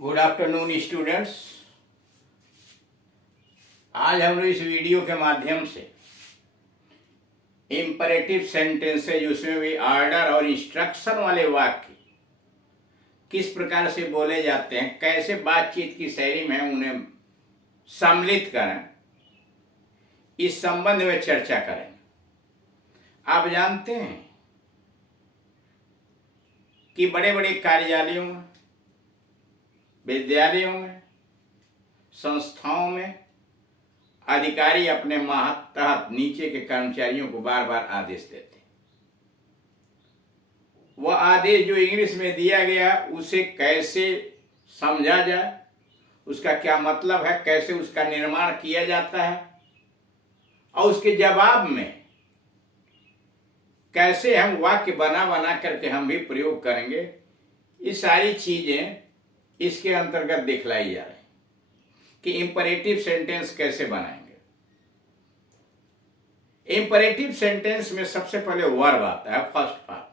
Good afternoon students. आज हम लोग इस वीडियो के माध्यम से इम्परेटिव सेंटेंसेज, उसमें भी ऑर्डर और इंस्ट्रक्शन वाले वाक्य किस प्रकार से बोले जाते हैं, कैसे बातचीत की शैली में उन्हें सम्मिलित करें, इस संबंध में चर्चा करें। आप जानते हैं कि बड़े बड़े कार्यालयों में, विद्यालयों में, संस्थाओं में अधिकारी अपने तहत नीचे के कर्मचारियों को बार बार आदेश देते हैं। वह आदेश जो इंग्लिश में दिया गया उसे कैसे समझा जाए, उसका क्या मतलब है, कैसे उसका निर्माण किया जाता है और उसके जवाब में कैसे हम वाक्य बना बना करके हम भी प्रयोग करेंगे, ये सारी चीजें इसके अंतर्गत दिखलाई जा रही कि इंपरेटिव सेंटेंस कैसे बनाएंगे। इंपरेटिव सेंटेंस में सबसे पहले वर्ब आता है, फर्स्ट पार्ट।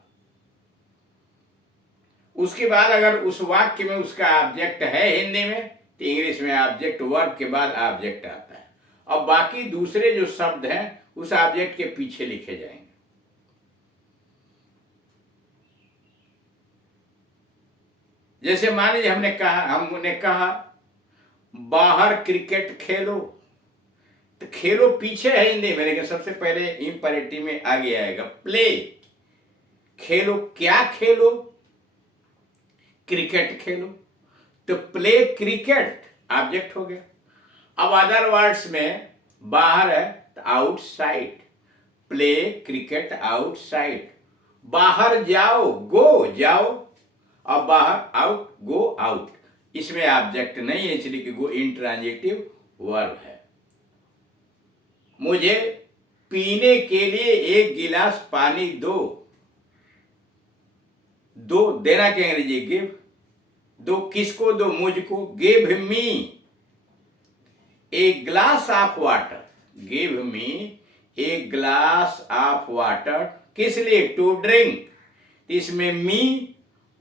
उसके बाद अगर उस वाक्य में उसका ऑब्जेक्ट है हिंदी में, तो इंग्लिश में ऑब्जेक्ट वर्ब के बाद ऑब्जेक्ट आता है और बाकी दूसरे जो शब्द हैं उस ऑब्जेक्ट के पीछे लिखे जाएंगे। जैसे मान लीजिए हमने कहा बाहर क्रिकेट खेलो, तो खेलो पीछे है हिंदी में, लेकिन सबसे पहले इंपरेटिव में आगे आएगा प्ले। खेलो, क्या खेलो? क्रिकेट खेलो, तो प्ले क्रिकेट ऑब्जेक्ट हो गया। अब अदर वर्ड्स में बाहर है तो आउटसाइड, प्ले क्रिकेट आउटसाइड। बाहर जाओ, गो जाओ, अब बाहर आउट, गो आउट। इसमें ऑब्जेक्ट नहीं है इसलिए कि गो इंट्रांजिटिव वर्ब है। मुझे पीने के लिए एक गिलास पानी दो। दो देना क्या अंग्रेजी, गिव। दो किसको दो? मुझको। Give me a glass of water. Give me a glass of water. किस लिए? To drink. इसमें मी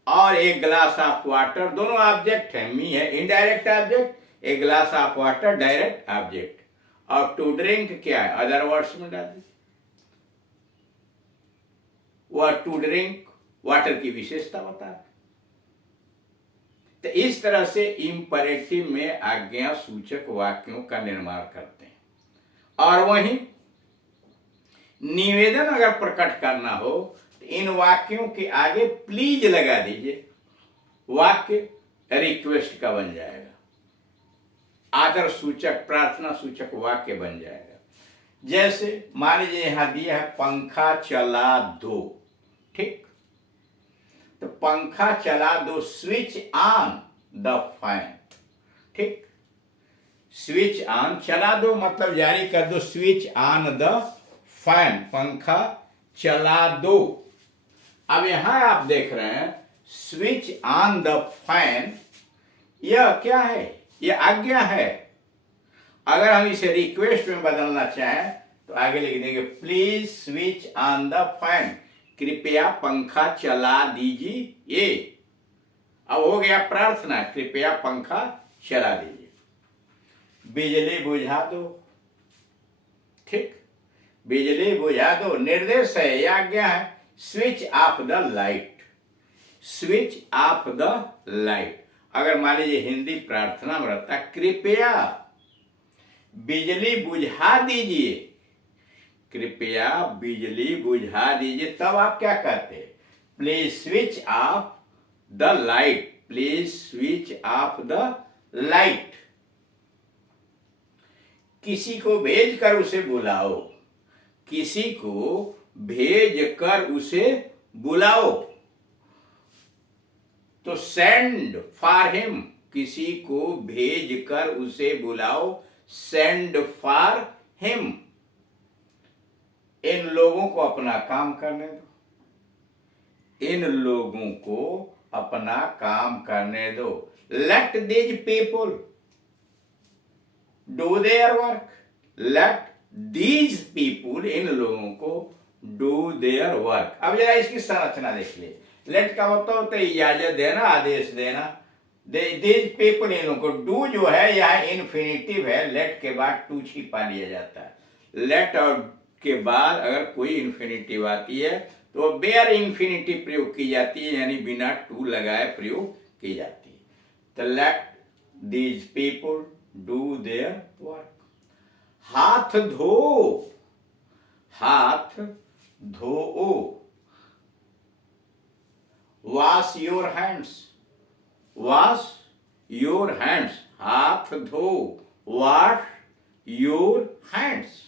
और एक ग्लास ऑफ वाटर दोनों ऑब्जेक्ट है। मी है indirect object, a glass of water direct object, और टू ड्रिंक क्या है? अदर वर्ड्स में डाल दीजिए। वह टू ड्रिंक वाटर की विशेषता बता है। तो इस तरह से इंपरेटिव में आज्ञा सूचक वाक्यों का निर्माण करते हैं। और वहीं निवेदन अगर प्रकट करना हो तो इन वाक्यों के आगे प्लीज लगा दीजिए, वाक्य रिक्वेस्ट का बन जाएगा, आदर सूचक, प्रार्थना सूचक वाक्य बन जाएगा। जैसे मान लीजिए यहां दिया है पंखा चला दो, ठीक? तो पंखा चला दो, स्विच ऑन द फैन, ठीक? स्विच ऑन, चला दो मतलब जारी कर दो, स्विच ऑन द फैन, पंखा चला दो। अब यहां आप देख रहे हैं स्विच ऑन द फैन, यह क्या है? यह आज्ञा है। अगर हम इसे रिक्वेस्ट में बदलना चाहें तो आगे लिख देंगे please switch on the fan, कृपया पंखा चला दीजिए। अब हो गया प्रार्थना, कृपया पंखा चला दीजिए। बिजली बुझा दो, ठीक? बिजली बुझा दो निर्देश है, यह आज्ञा है। Switch off the light, switch off the light. अगर मान लीजिए हिंदी प्रार्थना में रहता कृपया बिजली बुझा दीजिए, कृपया बिजली बुझा दीजिए, तब आप क्या कहते हैं? Please switch off the light, please switch off the light. किसी को भेज कर उसे बुलाओ, किसी को भेज कर उसे बुलाओ, तो सेंड फॉर हिम, किसी को भेज कर उसे बुलाओ, सेंड फॉर हिम। इन लोगों को अपना काम करने दो, इन लोगों को अपना काम करने दो। Let these people do their work, let these people, इन लोगों को डू देयर वर्क। अब जरा इसकी संरचना देख ले। लेट का मतलब होता है इजाजत देना, आदेश देना, दीज पीपल, इन लोगों को, डू जो है यहाँ इन्फिनिटिव है, लेट के बाद टू छिपा लिया जाता है। लेट और के बाद अगर कोई इन्फिनिटिव आती है तो बेयर इन्फिनिटिव प्रयोग की जाती है, यानी बिना टू लगाए प्रयोग की जाती है। तो let these people do their work. हाथ धो, हाथ धो, wash your hands, wash your hands, हाथ धो, वॉश योर हैंड्स।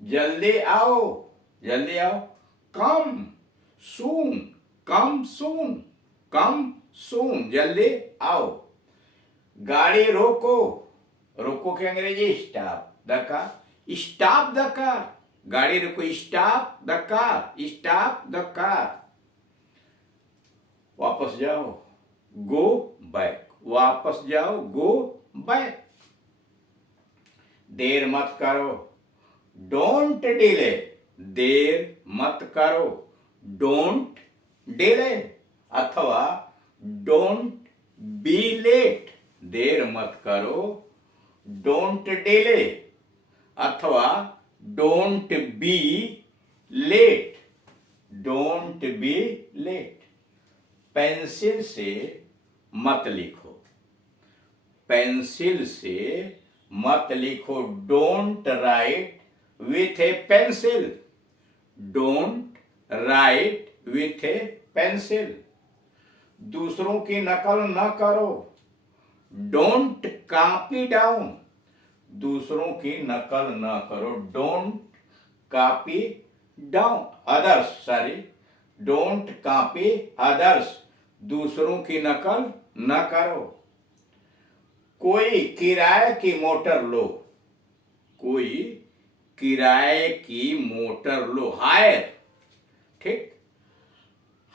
जल्दी आओ, जल्दी आओ, कम सून, कम सून, कम सून, जल्दी आओ। गाड़ी रोको, रोको के अंग्रेजी stop the car, stop the car, गाड़ी रोको, stop the car, stop the car. वापस जाओ, गो बैक, वापस जाओ, गो बैक। देर मत करो, डोंट डिले, देर मत करो, डोंट डिले, अथवा डोंट बी लेट, देर मत करो, डोंट डिले, अथवा don't be late, don't be late. Pencil से मत लिखो, पेंसिल से मत लिखो, don't write with a pencil, don't write with a pencil. दूसरों की नकल न करो, डोंट कॉपी डाउन, दूसरों की नकल न करो, don't copy down others, sorry, don't copy others, दूसरों की नकल न करो। कोई किराए की मोटर लो, कोई किराए की मोटर लो, हायर, ठीक,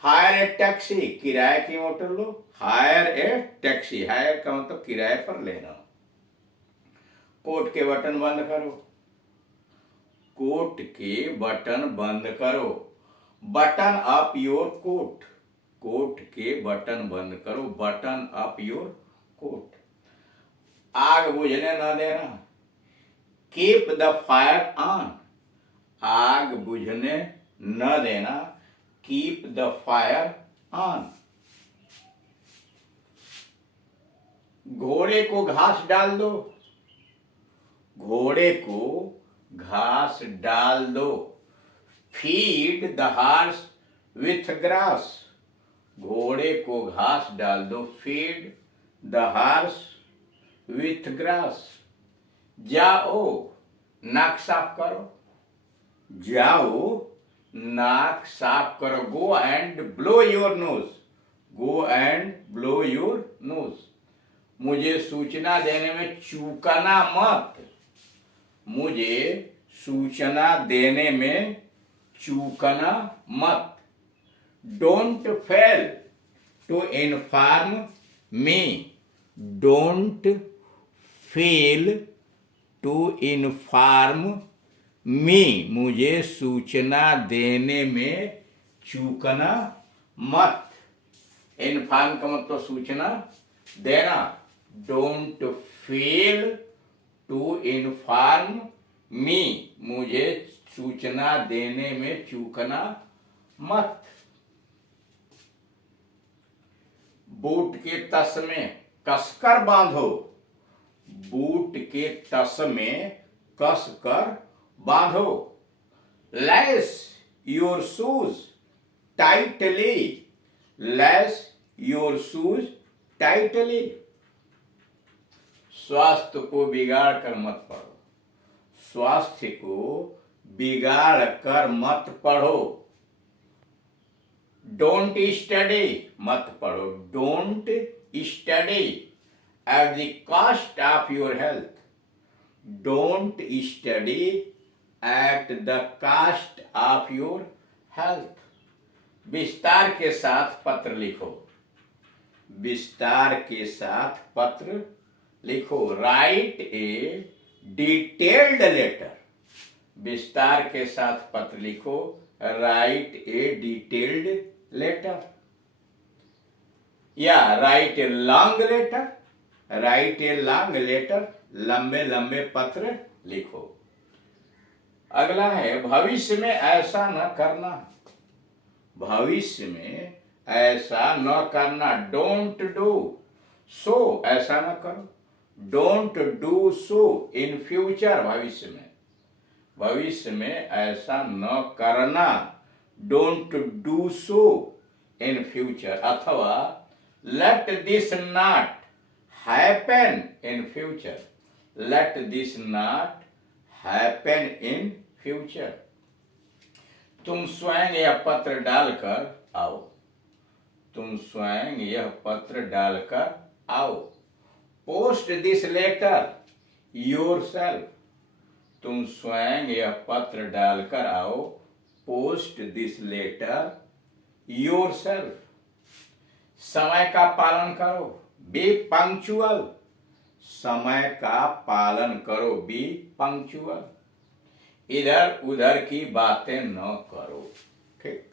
हायर ए टैक्सी, किराए की मोटर लो, हायर ए टैक्सी, हायर का मतलब किराए पर लेना। कोट के बटन बंद करो, कोट के बटन बंद करो, button up your coat, coat के बटन बंद करो, बटन अप योर कोट। आग बुझने न देना, कीप द फायर ऑन, आग बुझने न देना, कीप द फायर ऑन। घोड़े को घास डाल दो, घोड़े को घास डाल दो, feed the horse with grass, घोड़े को घास डाल दो, feed the horse with grass. जाओ, नाक साफ करो, जाओ, नाक साफ करो, go and blow your nose, go and blow your nose. मुझे सूचना देने में चूकना मत, मुझे सूचना देने में चूकना मत। Don't fail to inform me, don't fail to inform me, मुझे सूचना देने में चूकना मत। इन्फॉर्म का मतलब सूचना देना, don't fail to inform me, मुझे सूचना देने में चूकना मत। बूट के तस में कसकर बांधो, बूट के तस में कसकर बांधो। Lace your shoes tightly, lace your shoes tightly. स्वास्थ्य को बिगाड़ कर मत पढ़ो, स्वास्थ्य को बिगाड़ कर मत पढ़ो। डोंट स्टडी, मत पढ़ो, don't study at the cost of your health, don't study at the cost of your health. विस्तार के साथ पत्र लिखो, विस्तार के साथ पत्र लिखो। राइट ए डिटेल्ड लेटर, विस्तार के साथ पत्र लिखो, राइट ए डिटेल्ड लेटर। या write a long letter, write a long letter, लंबे लंबे पत्र लिखो। अगला है भविष्य में ऐसा न करना, भविष्य में ऐसा न करना, डोंट डू सो, ऐसा न करो, don't do so in future, भविष्य में, भविष्य में ऐसा न करना, don't do so in future, अथवा let this not happen in future, let this not happen in future. तुम स्वयं यह पत्र डालकर आओ, तुम स्वयं यह पत्र डालकर आओ, पोस्ट दिस लेटर योरसेल्फ, तुम स्वयं यह पत्र डालकर आओ, पोस्ट दिस लेटर योरसेल्फ। समय का पालन करो, बी पंक्चुअल, समय का पालन करो, बी पंक्चुअल। इधर उधर की बातें न करो, ठीक,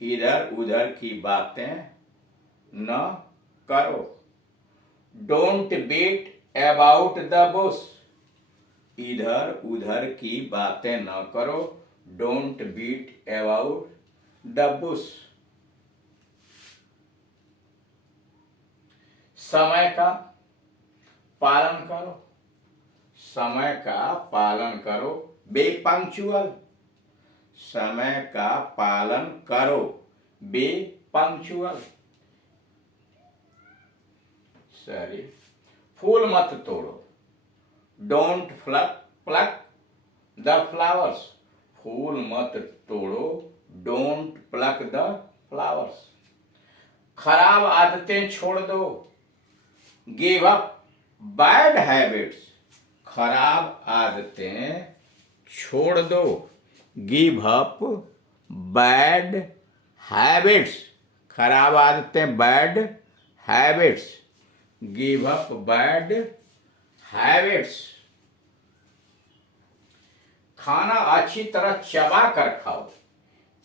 इधर उधर की बातें न करो, don't beat about the bush, इधर उधर की बातें न करो, don't beat about the bush. समय का पालन करो, समय का पालन करो, बी पंक्चुअल, समय का पालन करो, बी पंक्चुअल। सॉरी, फूल मत तोड़ो, डोंट प्लक द फ्लावर्स, फूल मत तोड़ो, डोंट प्लक द फ्लावर्स। खराब आदतें छोड़ दो, गिव अप बैड हैबिट्स, खराब आदतें छोड़ दो, गिव अप बैड हैबिट्स, खराब आदतें, bad habits, give up bad habits. खाना अच्छी तरह चबा कर खाओ,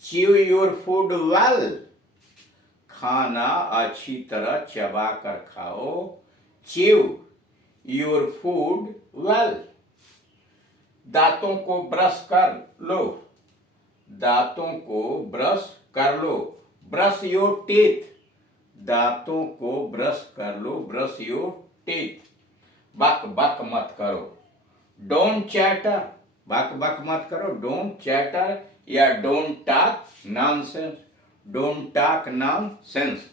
च्यू योर फूड वेल, खाना अच्छी तरह चबा कर खाओ, च्यू योर फूड वेल। दांतों को ब्रश कर लो, दांतों को ब्रश कर लो, ब्रश योर टीथ, दांतों को ब्रश कर लो, ब्रश योर टीथ। बक बक मत करो, डोंट चैटर, बक बक मत करो, डोंट चैटर या don't talk nonsense, don't talk nonsense.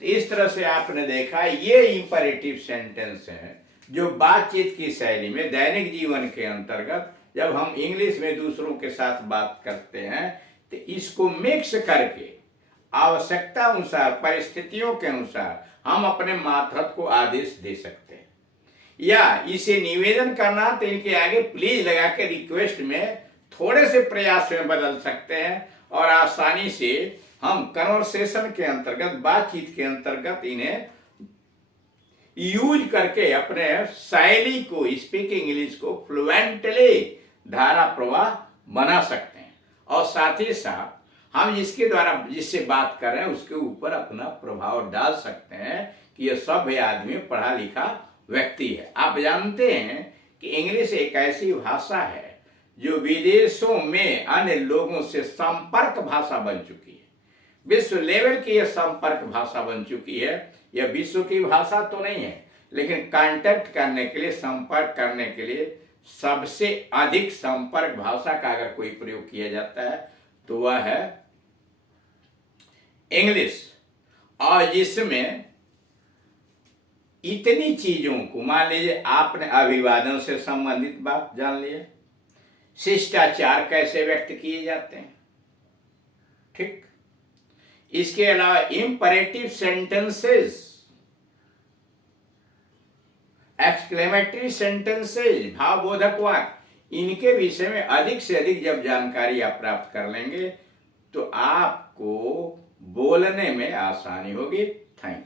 तो इस तरह से आपने देखा ये इंपरेटिव सेंटेंस हैं जो बातचीत की शैली में दैनिक जीवन के अंतर्गत जब हम इंग्लिश में दूसरों के साथ बात करते हैं तो इसको मिक्स करके आवश्यकता अनुसार, परिस्थितियों के अनुसार हम अपने मातहत को आदेश दे सकते हैं, या इसे निवेदन करना तो इनके आगे प्लीज लगा के रिक्वेस्ट में थोड़े से प्रयास में बदल सकते हैं और आसानी से हम कन्वर्सेशन के अंतर्गत, बातचीत के अंतर्गत इन्हें यूज करके अपने शैली को, स्पीकिंग इंग्लिश को फ्लुएंटली धारा प्रवाह बना सकते हैं और साथ ही साथ हम जिसके द्वारा, जिससे बात कर रहे हैं उसके ऊपर अपना प्रभाव डाल सकते हैं कि यह सभ्य आदमी, पढ़ा लिखा व्यक्ति है। आप जानते हैं कि इंग्लिश एक ऐसी भाषा है जो विदेशों में अन्य लोगों से संपर्क भाषा बन चुकी है, विश्व लेवल की यह संपर्क भाषा बन चुकी है। यह विश्व की भाषा तो नहीं है, लेकिन कांटेक्ट करने के लिए, संपर्क करने के लिए सबसे अधिक संपर्क भाषा का अगर कोई प्रयोग किया जाता है तो वह है इंग्लिश। और जिसमें इतनी चीजों को, मान लीजिए आपने अभिवादन से संबंधित बात जान लिया, शिष्टाचार कैसे व्यक्त किए जाते हैं, ठीक, इसके अलावा इंपरेटिव सेंटेंसेस, एक्सक्लेमेटरी सेंटेंसेस, भावबोधक वाक्य, इनके विषय में अधिक से अधिक जब जानकारी आप प्राप्त कर लेंगे तो आपको बोलने में आसानी होगी। Thank you.